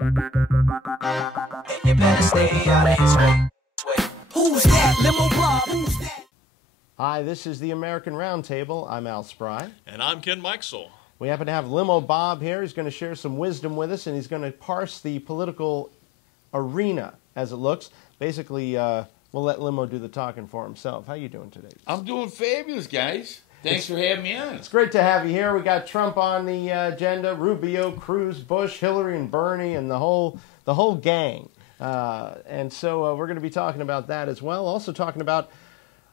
And you better stay out of his way. Who's that? Limo Bob, who's that? Hi, this is the American Roundtable. I'm Al Spry. And I'm Ken Meixel. We happen to have Limo Bob here. He's going to share some wisdom with us, and he's going to parse the political arena as it looks. Basically, we'll let Limo do the talking for himself. How you doing today? I'm doing fabulous, guys. Thanks for having me on. It's great to have you here. We got Trump on the agenda, Rubio, Cruz, Bush, Hillary, and Bernie, and the whole gang. And so we're going to be talking about that as well. Also talking about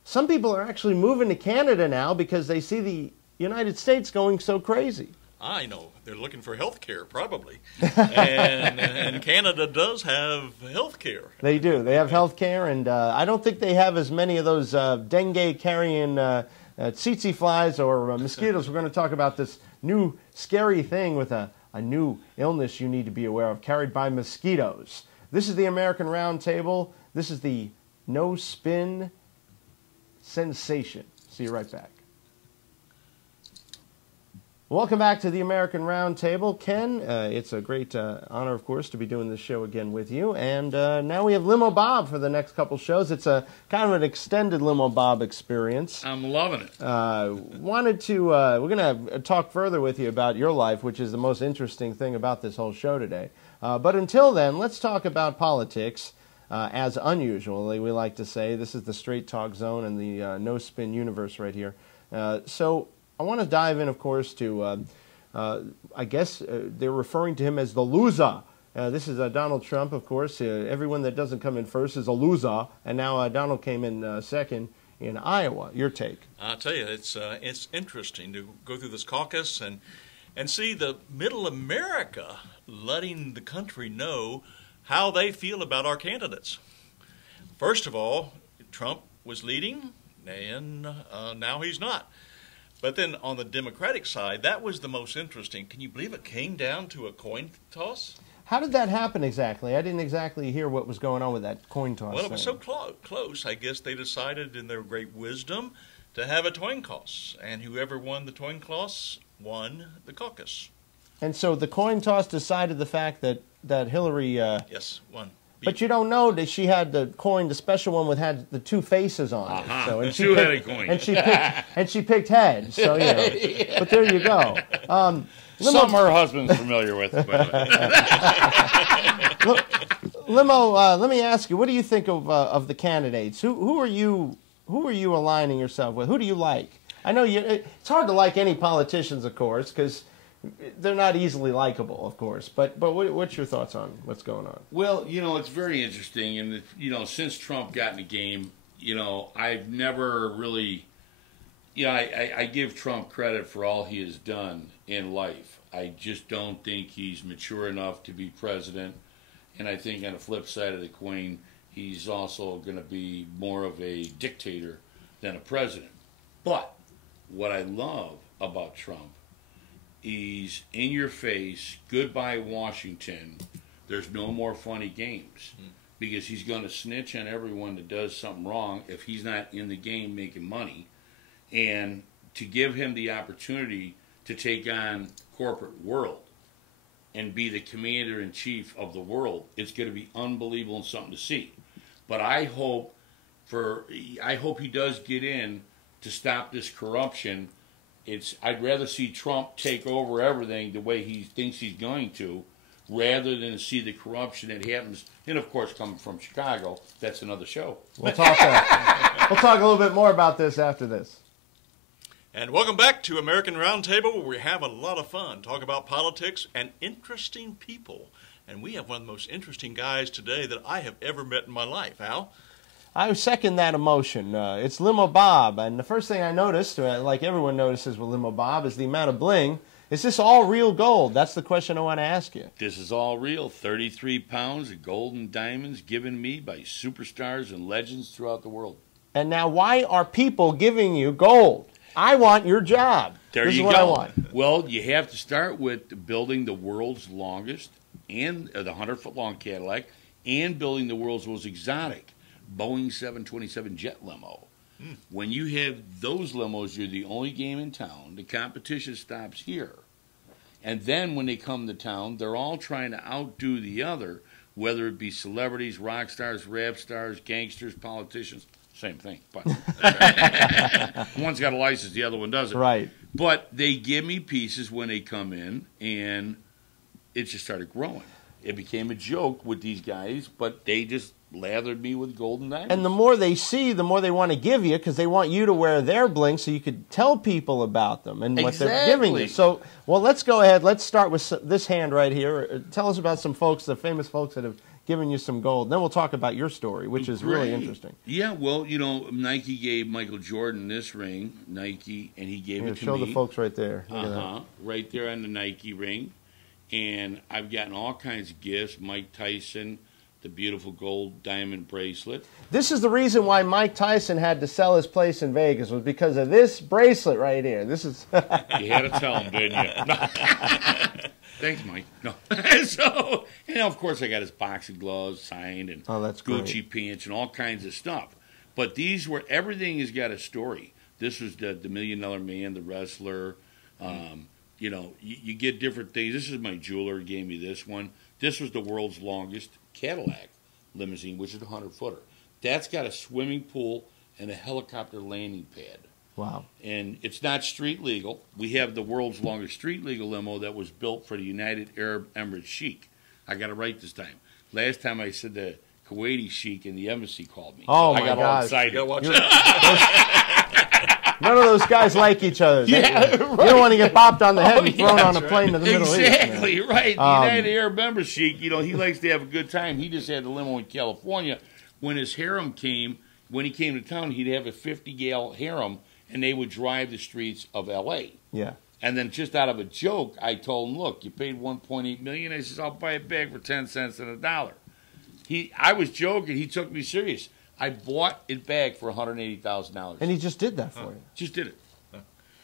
some people are actually moving to Canada now because they see the United States going so crazy. I know. They're looking for health care, probably. and Canada does have health care. They do. They have health care, and I don't think they have as many of those dengue-carrying tsetse flies or mosquitoes. We're going to talk about this new scary thing with a new illness you need to be aware of, carried by mosquitoes. This is the American Roundtable. This is the No Spin Sensation. See you right back. Welcome back to the American Roundtable. Ken, it's a great honor, of course, to be doing this show again with you. And now we have Limo Bob for the next couple shows. It's a kind of an extended Limo Bob experience. I'm loving it. We're going to talk further with you about your life, which is the most interesting thing about this whole show today. But until then, let's talk about politics as unusual. We like to say this is the straight talk zone and the no spin universe right here. So I want to dive in, of course, to, I guess they're referring to him as the loser. This is Donald Trump, of course. Everyone that doesn't come in first is a loser, and now Donald came in second in Iowa. Your take? I'll tell you, it's interesting to go through this caucus and see the middle America letting the country know how they feel about our candidates. First of all, Trump was leading, and now he's not. But then on the Democratic side, that was the most interesting. Can you believe it came down to a coin toss? How did that happen exactly? I didn't exactly hear what was going on with that coin toss. Well, it was so close. I guess they decided in their great wisdom to have a coin toss. And whoever won the coin toss won the caucus. And so the coin toss decided the fact that Hillary... yes, won. But you don't know that she had the coin, the special one with had the two faces on it. So, and two-headed coin. And she picked heads. So yeah. But there you go. Some her husband's familiar with. Limo, let me ask you, what do you think of the candidates? Who are you aligning yourself with? Who do you like? I know it's hard to like any politicians, of course, because they're not easily likable, of course. But what's your thoughts on what's going on? Well, it's very interesting. And, since Trump got in the game, I've never really, I give Trump credit for all he has done in life. I just don't think he's mature enough to be president. And I think on the flip side of the coin, he's also going to be more of a dictator than a president. But what I love about Trump, he's in your face, goodbye Washington, there's no more funny games. Because he's going to snitch on everyone that does something wrong if he's not in the game making money. And to give him the opportunity to take on corporate world and be the commander-in-chief of the world, it's going to be unbelievable and something to see. But I hope he does get in to stop this corruption. I'd rather see Trump take over everything the way he thinks he's going to, rather than see the corruption that happens. And of course, coming from Chicago, that's another show. We'll talk a little bit more about this after this. And welcome back to American Roundtable, where we have a lot of fun, talk about politics and interesting people. And we have one of the most interesting guys today that I have ever met in my life. Al? I second that emotion. It's Limo Bob, and the first thing I noticed, like everyone notices with Limo Bob, is the amount of bling. Is this all real gold? That's the question I want to ask you. This is all real. 33 pounds of gold and diamonds given me by superstars and legends throughout the world. And now why are people giving you gold? I want your job. There this you is what go. I want. Well, you have to start with building the world's longest and the 100-foot long Cadillac and building the world's most exotic Boeing 727 jet limo. When you have those limos, you're the only game in town. The competition stops here. And then when they come to town, they're all trying to outdo the other, whether it be celebrities, rock stars, rap stars, gangsters, politicians. Same thing. But one's got a license, the other one doesn't. Right. But they give me pieces when they come in, and it just started growing. It became a joke with these guys, but they just lathered me with golden diamonds. And the more they see, the more they want to give you, because they want you to wear their bling so you could tell people about them and what they're giving you. So, well, let's go ahead. Let's start with this hand right here. Tell us about some folks, the famous folks that have given you some gold. Then we'll talk about your story, which is really interesting. Yeah, well, you know, Nike gave Michael Jordan this ring, Nike, and he gave it to me. Show the folks right there. Right there on the Nike ring. And I've gotten all kinds of gifts. Mike Tyson, the beautiful gold diamond bracelet. This is the reason why Mike Tyson had to sell his place in Vegas, was because of this bracelet right here. This is. You had to tell him, didn't you? No. Thanks, Mike. No. So, and of course, I got his boxing gloves signed and that's Gucci pants and all kinds of stuff. But these were, everything has got a story. This was the $1 Million Man, the wrestler. You know, you get different things. This is my jeweler gave me this one. This was the world's longest Cadillac limousine, which is a 100-footer. That's got a swimming pool and a helicopter landing pad. Wow. And it's not street legal. We have the world's longest street legal limo that was built for the United Arab Emirates Sheikh. I got it right this time. Last time I said the Kuwaiti Sheikh in the embassy called me. Oh, I my got gosh. all excited. You gotta watch out. None of those guys like each other. Yeah, You don't want to get bopped on the head and thrown on a right. plane to the Middle East. Exactly, right. The United Arab Emirates Sheikh, you know, he likes to have a good time. He just had the limo in California. When his harem came, when he came to town, he'd have a 50-gal harem, and they would drive the streets of L.A. Yeah. And then just out of a joke, I told him, look, you paid $1.8 million. I says, I'll buy it back for 10 cents and a dollar. I was joking. He took me serious. I bought it back for $180,000. And he just did that for you. Just did it.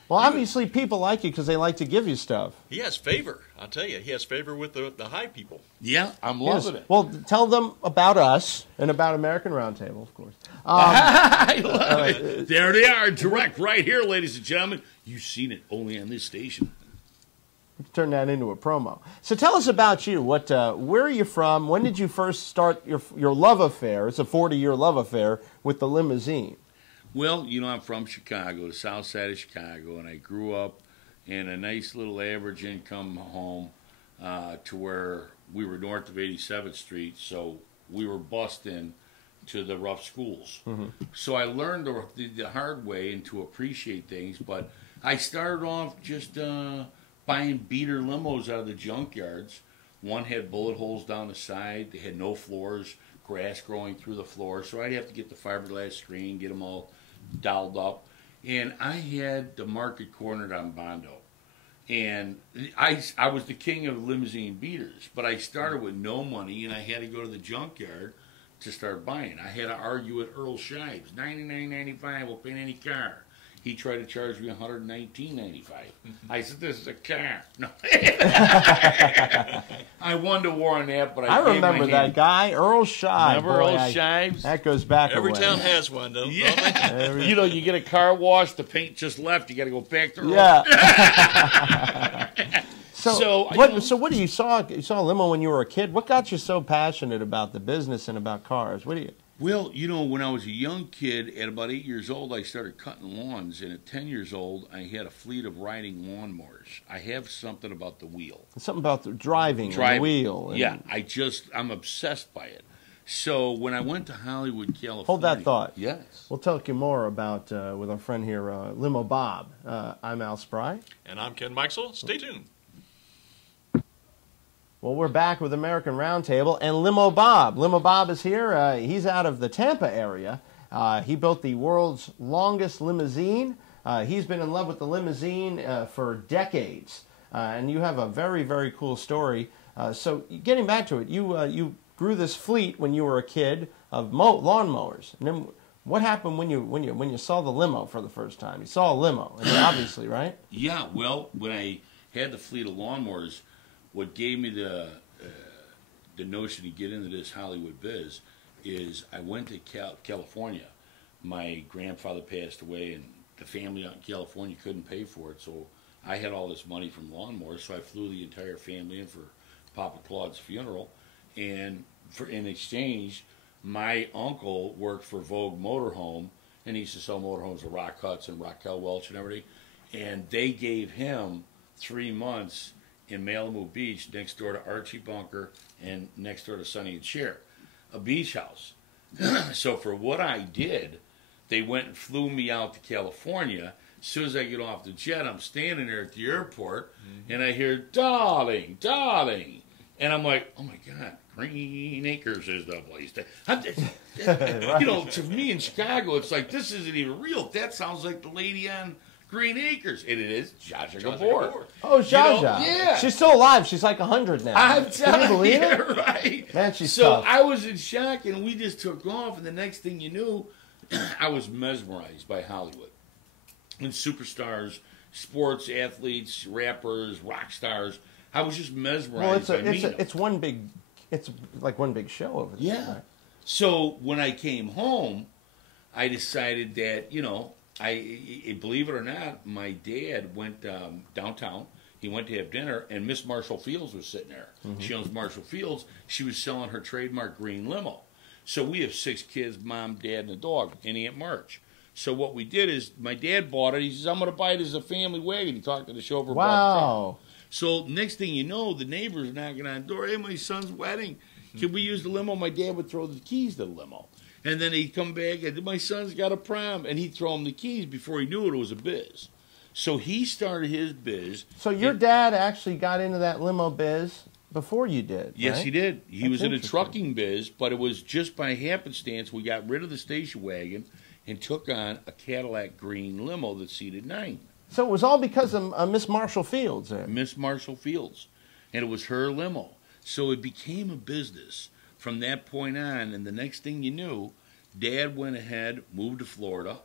Well, obviously people like you because they like to give you stuff. He has favor. I'll tell you, he has favor with the high people. Yeah, I'm loving it. Well, tell them about us and about American Roundtable, of course. I love it. There they are, direct right here, ladies and gentlemen. You've seen it only on this station. Turn that into a promo. So tell us about you. Where are you from? When did you first start your love affair? It's a 40-year love affair with the limousine. Well, you know, I'm from Chicago, the south side of Chicago, and I grew up in a nice little average income home to where we were north of 87th Street, so we were bussed in to the rough schools. Mm-hmm. So I learned the hard way and to appreciate things, but I started off just buying beater limos out of the junkyards. One had bullet holes down the side. They had no floors, grass growing through the floor, so I'd have to get the fiberglass screen, get them all dialed up. And I had the market cornered on Bondo. And I was the king of limousine beaters, but I started with no money, and I had to go to the junkyard to start buying. I had to argue with Earl Shives, $99.95, we'll paint any car. He tried to charge me $119.95. I said, this is a car. No. I won the war on that, but I remember that guy, Earl Shives. Remember Earl Shives? That goes back Every away. town has one, don't Yeah. You know, you get a car wash, the paint just left, you got to go back to Earl. Yeah. So what do you saw? You saw a limo when you were a kid. What got you so passionate about the business and about cars? What do you? Well, you know, when I was a young kid, at about 8 years old, I started cutting lawns, and at 10 years old, I had a fleet of riding lawnmowers. I have something about the wheel. Something about the driving. And the wheel. And yeah, I'm obsessed by it. So when I went to Hollywood, California... Hold that thought. Yes. We'll talk you more about, with our friend here, Limo Bob. I'm Al Spry. And I'm Ken Meixel. Stay tuned. Well, we're back with American Roundtable and Limo Bob. Limo Bob is here. He's out of the Tampa area. He built the world's longest limousine. He's been in love with the limousine for decades. And you have a very, very cool story. So getting back to it, you grew this fleet when you were a kid of lawnmowers. And then what happened when you saw the limo for the first time? You saw a limo, obviously, right? Yeah, well, when I had the fleet of lawnmowers, what gave me the notion to get into this Hollywood biz is I went to California. My grandfather passed away, and the family out in California couldn't pay for it, so I had all this money from lawnmowers, so I flew the entire family in for Papa Claude's funeral, and in exchange, my uncle worked for Vogue Motorhome, and he used to sell motorhomes to Rock Hudson, Raquel Welch, and everybody, and they gave him 3 months in Malibu Beach, next door to Archie Bunker and next door to Sonny and Cher, a beach house. So for what I did, they went and flew me out to California. As soon as I get off the jet, I'm standing there at the airport, and I hear, "Darling, darling." And I'm like, oh, my God, Green Acres is the place. You know, to me in Chicago, it's like, this isn't even real. That sounds like the lady on Green Acres. And it is Zsa Zsa Gabor. Oh, Zsa Zsa. Yeah. She's still alive. She's like 100 now. I'm Can you telling believe you, it? right? Man, she's so tough. I was in shock, and we just took off, and the next thing you knew, I was mesmerized by Hollywood. And superstars, sports athletes, rappers, rock stars. I was just mesmerized by meeting them. It's like one big show over there. Yeah. Right? So when I came home, I decided that, you know, believe it or not, my dad went downtown. He went to have dinner, and Miss Marshall Fields was sitting there. She owns Marshall Fields. She was selling her trademark green limo. So we have 6 kids, mom, dad, and a dog, and Aunt March. So what we did is my dad bought it. He says, "I'm going to buy it as a family wagon." He talked to the chauffeur. Wow. So next thing you know, the neighbors are knocking on the door. "Hey, my son's wedding. Can we use the limo?" My dad would throw the keys to the limo. And then he'd come back and, "My son's got a prom." And he'd throw him the keys. Before he knew it, it was a biz. So he started his biz. So your dad actually got into that limo biz before you did, Yes, right? he did. He That's was in a interesting. trucking biz, but it was just by happenstance we got rid of the station wagon and took on a Cadillac green limo that seated 9. So it was all because of Miss Marshall Fields there. Miss Marshall Fields. And it was her limo. So it became a business from that point on. And the next thing you knew, Dad went ahead, moved to Florida,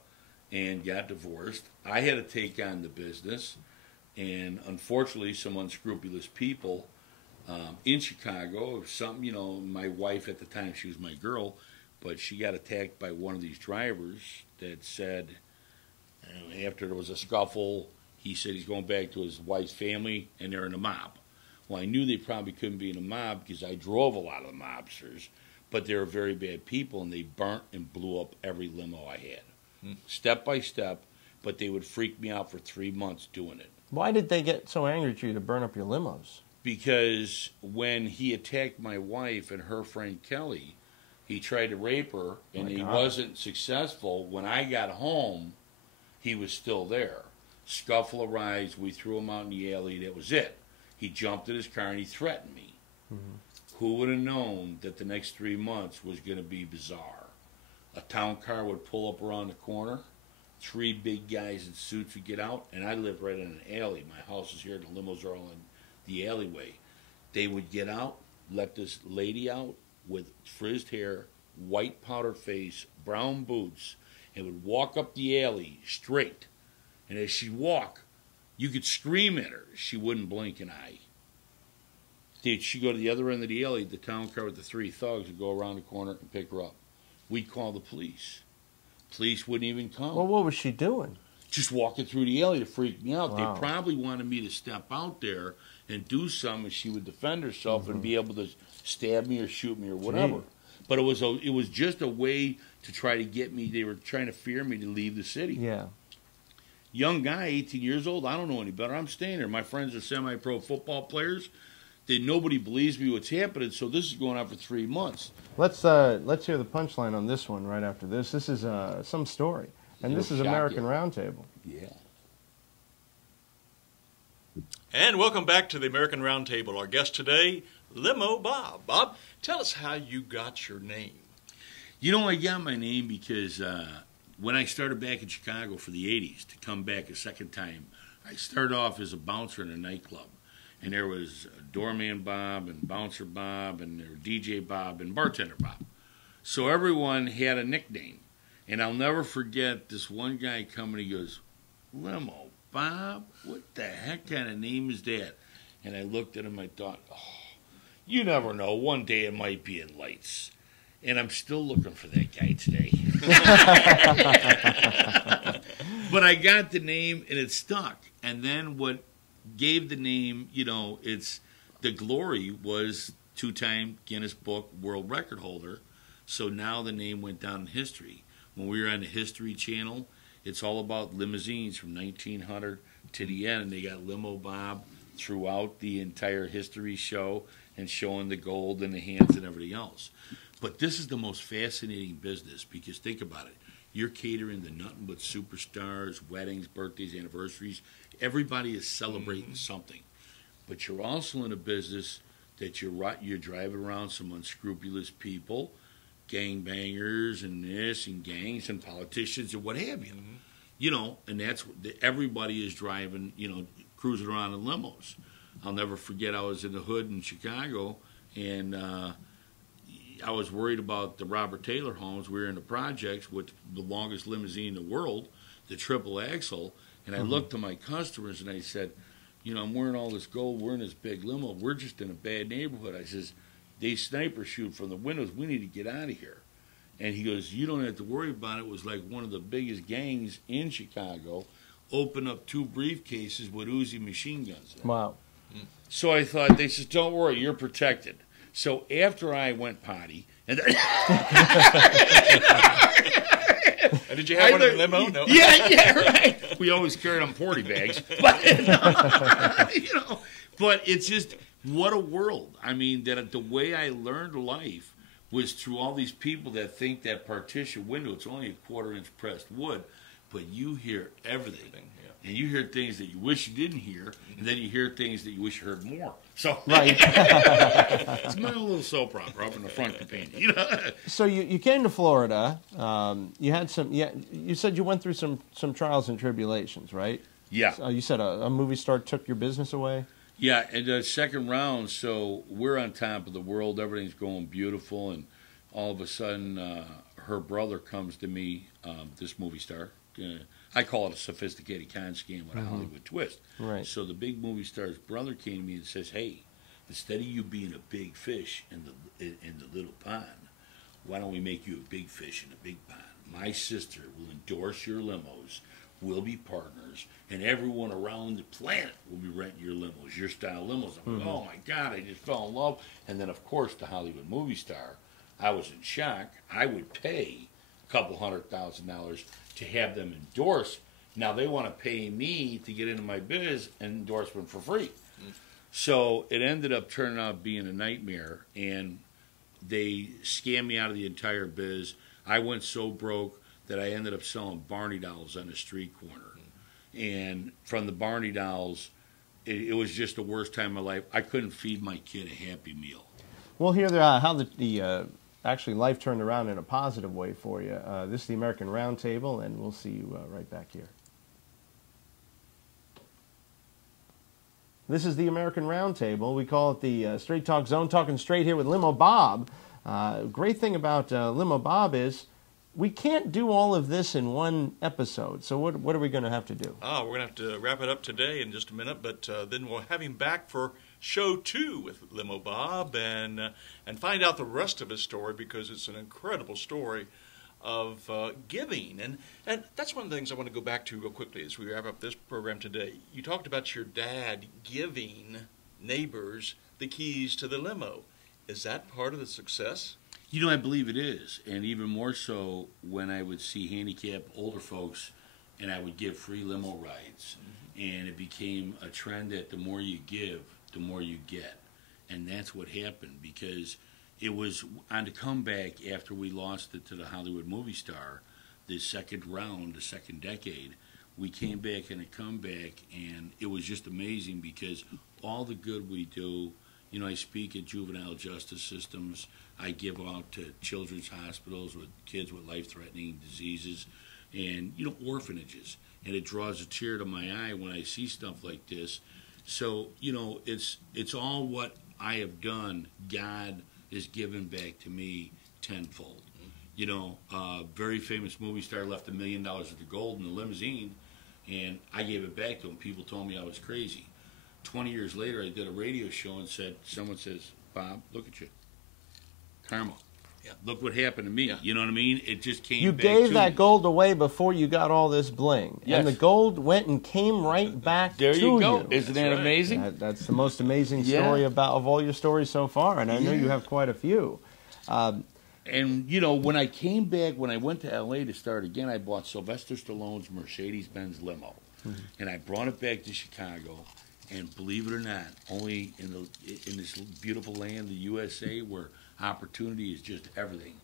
and got divorced. I had to take on the business. And unfortunately, some unscrupulous people in Chicago, some, you know, my wife at the time, she was my girl, but she got attacked by one of these drivers that said, after there was a scuffle, he said he's going back to his wife's family, and they're in a mob. Well, I knew they probably couldn't be in a mob because I drove a lot of the mobsters, but they were very bad people, and they burnt and blew up every limo I had, step by step, but they would freak me out for 3 months doing it. Why did they get so angry at you to burn up your limos? Because when he attacked my wife and her friend Kelly, he tried to rape her, and he wasn't successful. When I got home, he was still there. Scuffle arise, we threw him out in the alley, that was it. He jumped in his car and he threatened me. Who would have known that the next 3 months was going to be bizarre? A town car would pull up around the corner, 3 big guys in suits would get out, and I live right in an alley. My house is here, the limos are all in the alleyway. They would get out, let this lady out with frizzed hair, white powdered face, brown boots, and would walk up the alley straight. And as she walked, you could scream at her. She wouldn't blink an eye. She'd go to the other end of the alley, the town car with the 3 thugs would go around the corner and pick her up. We'd call the police. Police wouldn't even come. Well, what was she doing? Just walking through the alley to freak me out. Wow. They probably wanted me to step out there and do something, and she would defend herself and be able to stab me or shoot me or whatever. Gee. But it was just a way to try to get me. They were trying to fear me to leave the city. Yeah. Young guy, 18 years old. I don't know any better. I'm staying there. My friends are semi-pro football players. Nobody believes me what's happening, so this is going on for 3 months. Let's hear the punchline on this one right after this. This is some story, and It'll this is shock American you. Roundtable. Yeah. And welcome back to the American Roundtable. Our guest today, Limo Bob. Bob, tell us how you got your name. You know, I got my name because when I started back in Chicago for the 80s, to come back a second time, I started off as a bouncer in a nightclub. And there was Doorman Bob and Bouncer Bob and there were DJ Bob and Bartender Bob. So everyone had a nickname. And I'll never forget this one guy coming, he goes, "Limo Bob? What the heck kind of name is that?" And I looked at him, I thought, oh, you never know. One day it might be in lights. And I'm still looking for that guy today. But I got the name, and it stuck. and then what gave the name, it's the glory was 2-time Guinness Book World Record holder. So now the name went down in history. When we were on the History Channel, it's all about limousines from 1900 to the end, and they got Limo Bob throughout the entire history show and showing the gold in the hands and everything else. But this is the most fascinating business because think about it. You're catering to nothing but superstars, weddings, birthdays, anniversaries. Everybody is celebrating something. But you're also in a business that you're driving around some unscrupulous people, gangbangers and this and gangs and politicians and what have you. And that's everybody is driving, cruising around in limos. I'll never forget I was in the hood in Chicago and I was worried about the Robert Taylor homes. We were in the projects with the longest limousine in the world, the triple axle, and I looked to my customers and I said, I'm wearing all this gold, we're in this big limo, we're just in a bad neighborhood. I says, they sniper shoot from the windows, we need to get out of here. And he goes, you don't have to worry about it. It was like one of the biggest gangs in Chicago, opened up 2 briefcases with Uzi machine guns in. Wow. So I thought, they says, don't worry, you're protected. So after I went potty, and did you have one in the limo? No. Yeah, right. We always carried on 40 bags, but but it's just what a world. I mean, that the way I learned life was through all these people that think that partition window, it's only a 1/4 inch pressed wood, but you hear everything. And you hear things that you wish you didn't hear, and then you hear things that you wish you heard more. So Right. it's my own little soap opera up in the front companion. So you came to Florida. You had some. Yeah, you said you went through some trials and tribulations, right? Yeah. You said a movie star took your business away. Yeah, and the second round, so we're on top of the world. Everything's going beautiful, and all of a sudden, her brother comes to me, this movie star. I call it a sophisticated con scam with a Hollywood twist. Right. So the big movie star's brother came to me and says, hey, instead of you being a big fish in the little pond, why don't we make you a big fish in a big pond? My sister will endorse your limos. We'll be partners, and everyone around the planet will be renting your limos, your style limos. I'm like, oh my God, I just fell in love. And then, of course, the Hollywood movie star, I was in shock. I would pay a couple $100,000 to have them endorse. Now they want to pay me to get into my biz and endorsement for free. So it ended up turning out being a nightmare, and they scammed me out of the entire biz. I went so broke that I ended up selling Barney dolls on the street corner. And from the Barney dolls, it was just the worst time of my life. I couldn't feed my kid a Happy Meal. We'll hear how the actually life turned around in a positive way for you. This is the American Roundtable, and we'll see you right back here. This is the American Roundtable. We call it the Straight Talk Zone, talking straight here with Limo Bob. Great thing about Limo Bob is we can't do all of this in one episode. So what are we going to have to do? We're going to have to wrap it up today in just a minute, but then we'll have him back for show 2 with Limo Bob and find out the rest of his story, because it's an incredible story of giving. And that's one of the things I want to go back to real quickly as we wrap up this program today. You talked about your dad giving neighbors the keys to the limo. Is that part of the success? I believe it is, and even more so when I would see handicapped older folks and I would give free limo rides. And it became a trend that the more you give, the more you get. And that's what happened, because it was on the comeback after we lost it to the Hollywood movie star, the second round, the second decade. We came back in a comeback, and it was just amazing because all the good we do, I speak at juvenile justice systems. I give out to children's hospitals with kids with life-threatening diseases and, orphanages. And it draws a tear to my eye when I see stuff like this. So, it's all what I have done. God is given back to me tenfold. Very famous movie star left $1 million worth of gold in the limousine, and I gave it back to him. People told me I was crazy. 20 years later, I did a radio show and someone says, Bob, look at you. Karma. Yeah, look what happened to me. You know what I mean? It just came You back gave to that me. gold away before you got all this bling. Yes. And the gold went and came right back There to you go. you. Isn't that right. amazing? That's the most amazing Yeah. story of all your stories so far, and I know you have quite a few. And, you know, when I came back, when I went to L.A. to start again, I bought Sylvester Stallone's Mercedes-Benz limo. And I brought it back to Chicago. And believe it or not, only in this beautiful land, the USA, where opportunity is just everything.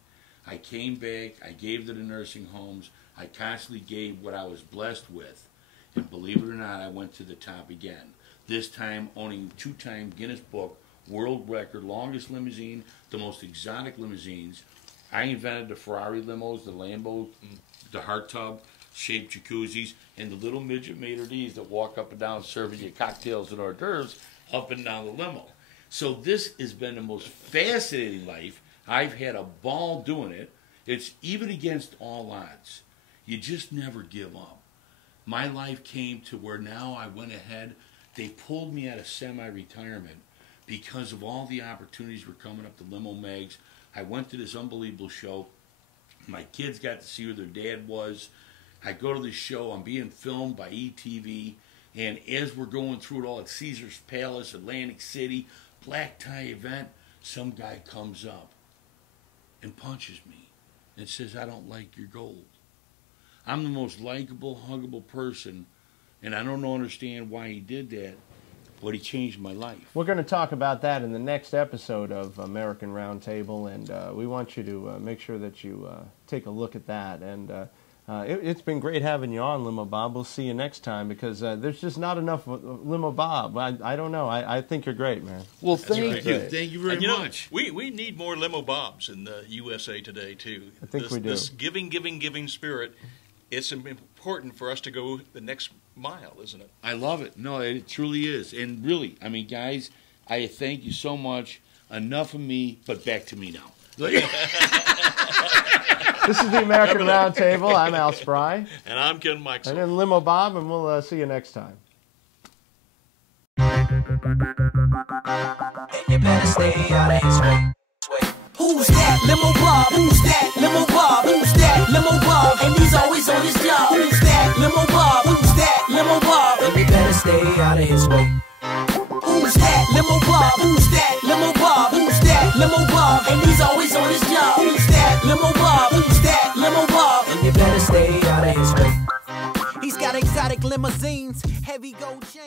I came back, I gave to the nursing homes, I constantly gave what I was blessed with. And believe it or not, I went to the top again. This time owning 2-time Guinness Book world record, longest limousine, the most exotic limousines. I invented the Ferrari limos, the Lambo, the hardtop shaped jacuzzis, and the little midget maitre d's that walk up and down serving you cocktails and hors d'oeuvres up and down the limo. So this has been the most fascinating life. I've had a ball doing it. It's even against all odds. You just never give up. My life came to where now I went ahead. They pulled me out of semi-retirement because of all the opportunities were coming up, the limo mags. I went to this unbelievable show. My kids got to see who their dad was. I go to this show. I'm being filmed by ETV. And as we're going through it all at Caesar's Palace, Atlantic City, black tie event, some guy comes up and punches me and says, I don't like your gold. I'm the most likable, huggable person, and I don't understand why he did that, but he changed my life. We're going to talk about that in the next episode of American Roundtable, and we want you to make sure that you take a look at that. And it's been great having you on, Limo Bob. We'll see you next time, because there's just not enough Limo Bob. I don't know. I think you're great, man. Well, thank right. you. Thank you very much. We need more Limo Bobs in the USA today, too. I think we do. This giving spirit, it's important for us to go the next mile, isn't it? I love it. No, it truly is. And really, I mean, guys, I thank you so much. Enough of me, but back to me now. This is the American Roundtable. I'm Al Spry. And I'm Ken Meixel. And then Limo Bob, and we'll see you next time. And you better stay out of his way. Who's that? Limo Bob. Who's that? Limo Bob. Who's that? Limo Bob. And he's always on his job. Who's that? Limo Bob. Who's that? Limo Bob. And you better stay out of his way. Who's that? Limo Bob. Who's that? Limo Bob. Who's that? Limo Bob. And he's always on his job. Who's that? Limo Bob. Who's that? Limo Bob. And you better stay out of his way. He's got exotic limousines, heavy gold chains.